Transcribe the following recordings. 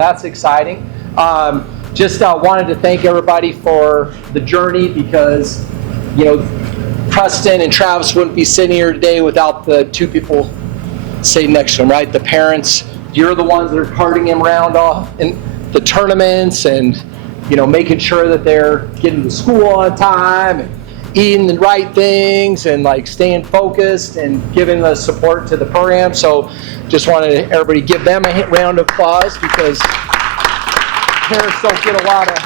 that's exciting. Just wanted to thank everybody for the journey, because, you know, Preston and Travis wouldn't be sitting here today without the two people sitting next to him, right? The parents. You're the ones that are carting him around in the tournaments and, you know, making sure that they're getting to school on time and eating the right things and like staying focused and giving the support to the program. So just wanted everybody to give them a round of applause, because parents don't get a lot of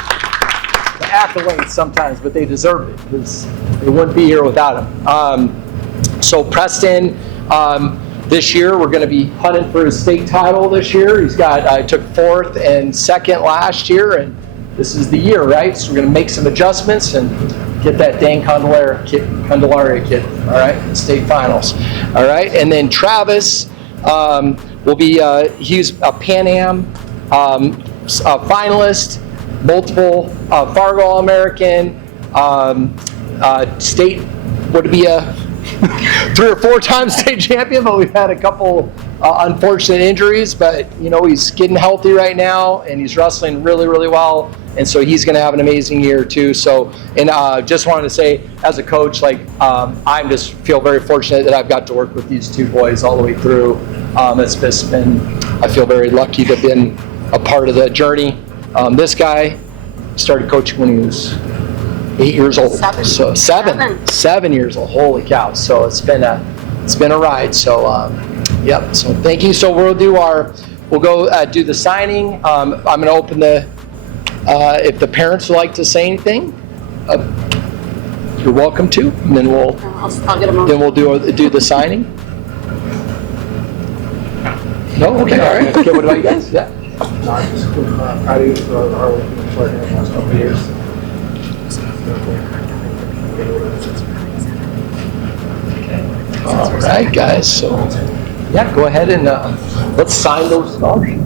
the accolades sometimes, but they deserve it, because they wouldn't be here without them. So Preston, this year we're going to be hunting for his state title this year. He's got, I took 4th and 2nd last year, and this is the year, right? So we're going to make some adjustments and get that Dan Candelaria kid, all right, in state finals, all right? And then Travis will be, he's a Pan Am finalist, multiple Fargo All-American, state, would be a 3 or 4 times state champion, but we've had a couple unfortunate injuries, but you know, he's getting healthy right now and he's wrestling really, really well. And so he's going to have an amazing year too. So, and just wanted to say, as a coach, like I just feel very fortunate that I've got to work with these two boys all the way through. It's just been, I feel very lucky to have been a part of that journey. This guy started coaching when he was 8 years old. 7. So 7 years old. Holy cow! So it's been a ride. So yep. So thank you. So we'll go do the signing. I'm going to open the. If the parents would like to say anything, you're welcome to. And then we'll get them on. Then we'll do the signing. No, okay, all right. Okay, what about you guys? Yeah. Not just proud of you for our work in the last couple of years. All right, guys. So, yeah, go ahead and let's sign those scholarships.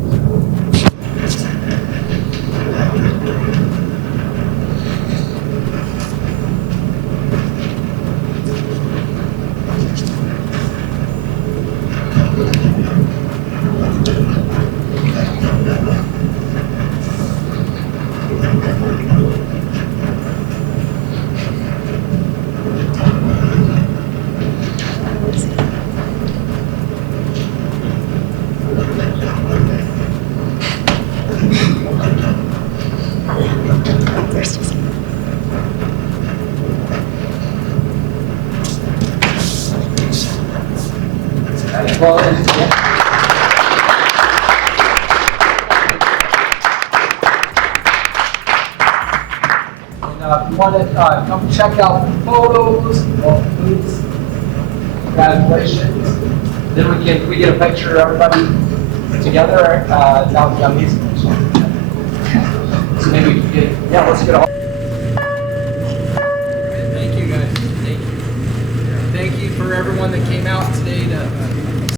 If you want to come check out the photos, well, please, congratulations. Then we get a picture of everybody together. That would be amazing. So maybe we can get, yeah, let's get all.